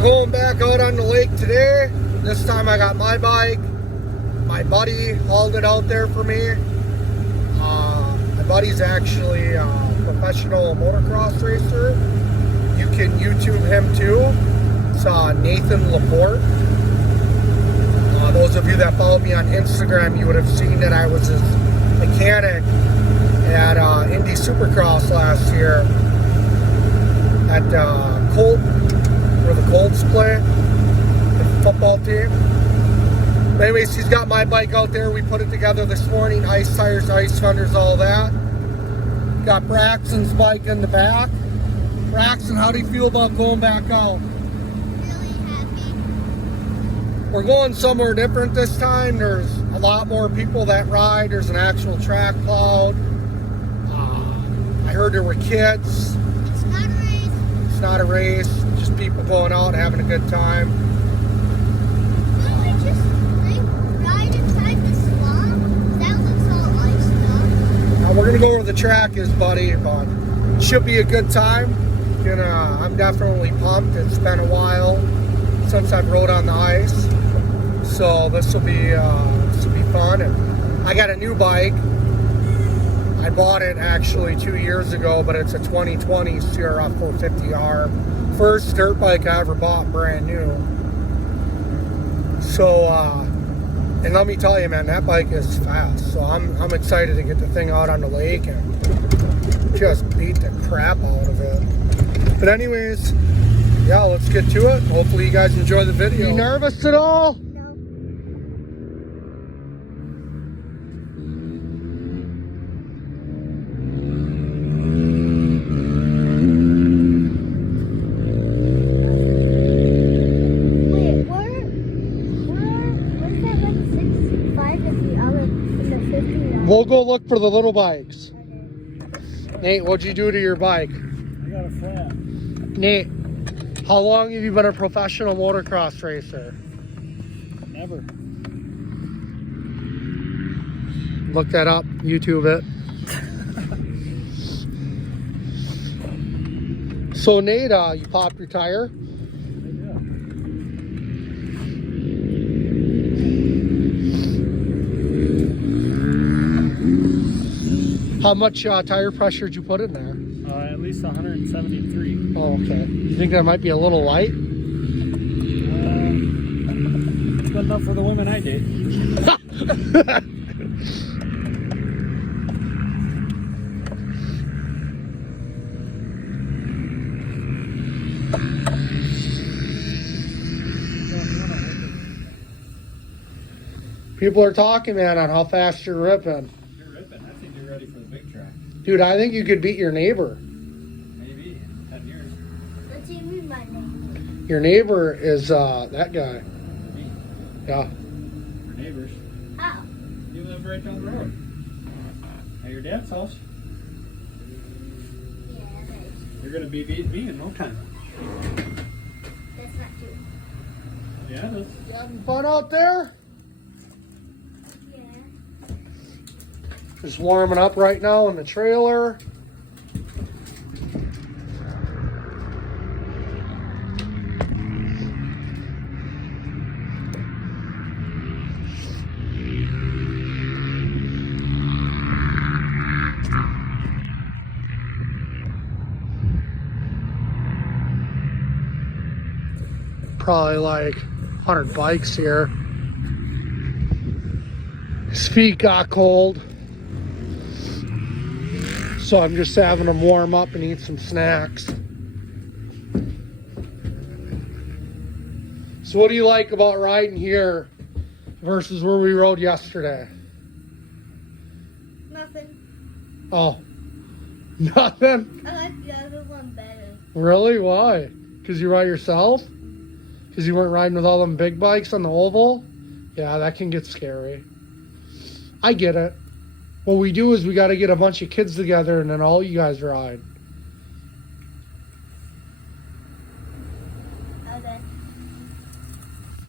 We're going back out on the lake today. This time I got my bike. My buddy hauled it out there for me. My buddy's actually a professional motocross racer. You can YouTube him too. It's Nathan Laporte. Those of you that followed me on Instagram, you would have seen that I was his mechanic at Indy Supercross last year at Colt, where the Colts play, the football team. But anyways, he's got my bike out there. We put it together this morning. Ice tires, ice fenders, all that. Got Braxton's bike in the back. Braxton, how do you feel about going back out? Really happy. We're going somewhere different this time. There's a lot more people that ride. There's an actual track plowed. I heard there were kids. It's not a race. It's not a race. Just people going out having a good time. Really, just ride inside the swamp. That looks all iced up. Now we're gonna go where the track is, buddy, but it should be a good time. I'm definitely pumped. It's been a while since I've rode on the ice, so this will be fun. And I got a new bike. I bought it actually 2 years ago, but it's a 2020 CRF 450R. First dirt bike I ever bought, brand new. So, and let me tell you, man, that bike is fast. So I'm excited to get the thing out on the lake and just beat the crap out of it. But anyways, yeah, let's get to it. Hopefully you guys enjoy the video. You nervous at all? No. Wait, where's that like 65 in the other, in the 50? We'll go look for the little bikes. Okay. Nate, what'd you do to your bike? I got a flat. Nate, how long have you been a professional motocross racer? Never. Look that up, YouTube it. So Nate, you popped your tire? How much tire pressure did you put in there? At least 173. Oh, okay. You think that might be a little light? It's good enough for the women I date. People are talking, man, on how fast you're ripping. You're ripping. I think you're ready for the big track. Dude, I think you could beat your neighbor. Maybe in 10 years. What do you mean by name? Your neighbor is that guy. Me. Yeah. We're neighbors. How? You live right down the road. At your dad's house. Yeah, that's You're going to be beating me in no time. not true. Yeah, it is. You having fun out there? Yeah. Just warming up right now in the trailer. Probably like 100 bikes here. His feet got cold, so I'm just having them warm up and eat some snacks. So what do you like about riding here versus where we rode yesterday? Nothing. Oh, nothing? I like the other one better. Really? Why? Because you ride yourself? Because you weren't riding with all them big bikes on the oval? Yeah, that can get scary. I get it. What we do is we got to get a bunch of kids together and then all you guys ride.